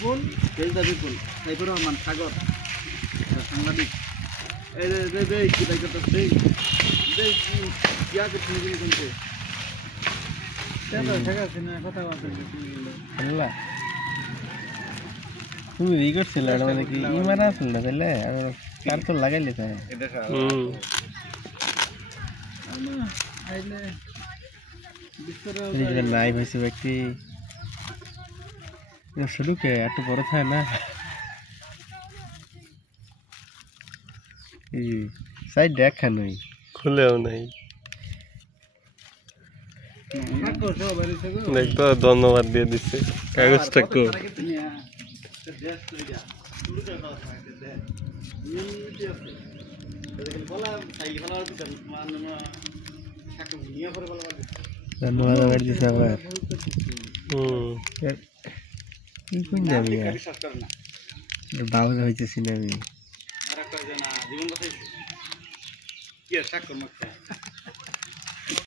কোন তেজদা বিপুল সাইফুর রহমান সাগর সাংবাদিক এই কি তাই কথা সেই এই কি আগে তুমি কোনতে তেজদা থাকা সিনা কথা বলতে আল্লাহ তুমি ই করছিল মানে কি ই মারা আসল না তাহলে আমি কার তো লাগাইলে তাই আইলে বিস্তরে নাই হয়েছে ব্যক্তি শুধু কে একটু বড় থাকে না সাইড দেখা নই খুলেও নাই দেখতো ধন্যবাদ দিয়ে দিচ্ছে কাগজটা কো ধন্যবাদ আবার দিছে আবার কি কোন যাবি বাউল হইতেছি না আমি জীবন বাঁচাইছে কি আর স্বাক্ষর মারতে